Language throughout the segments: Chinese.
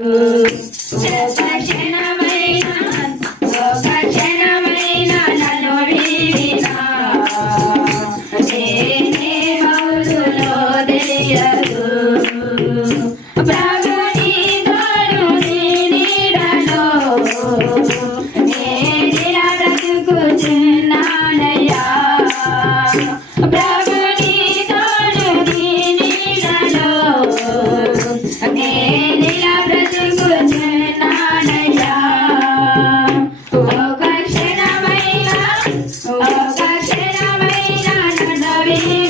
嗯，谢谢。Baby.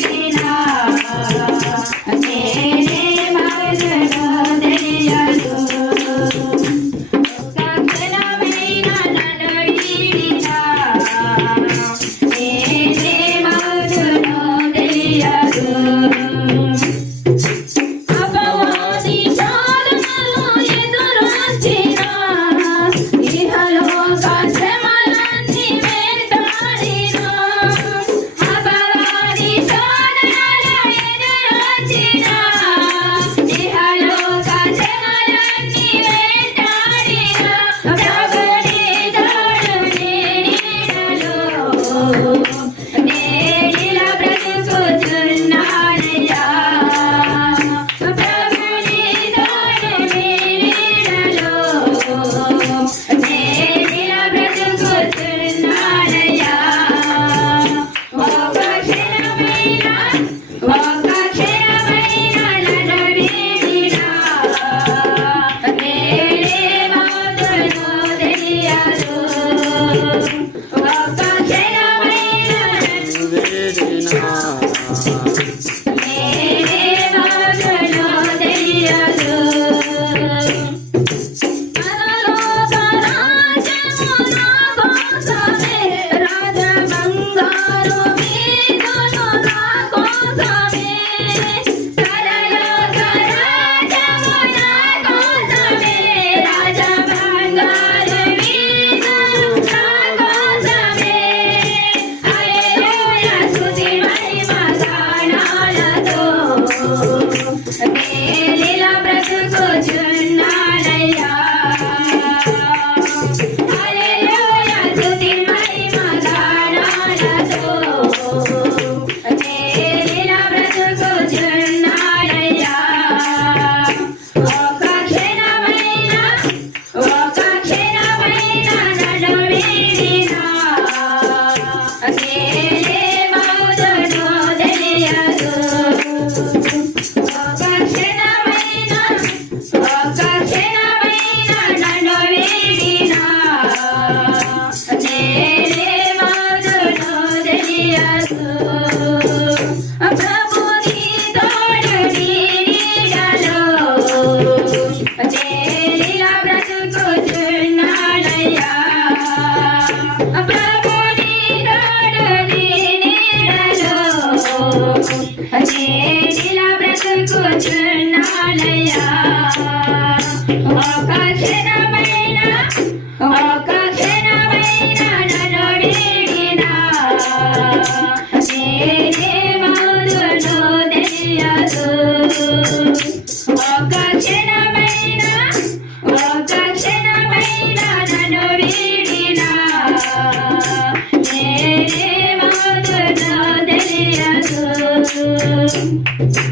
Bye.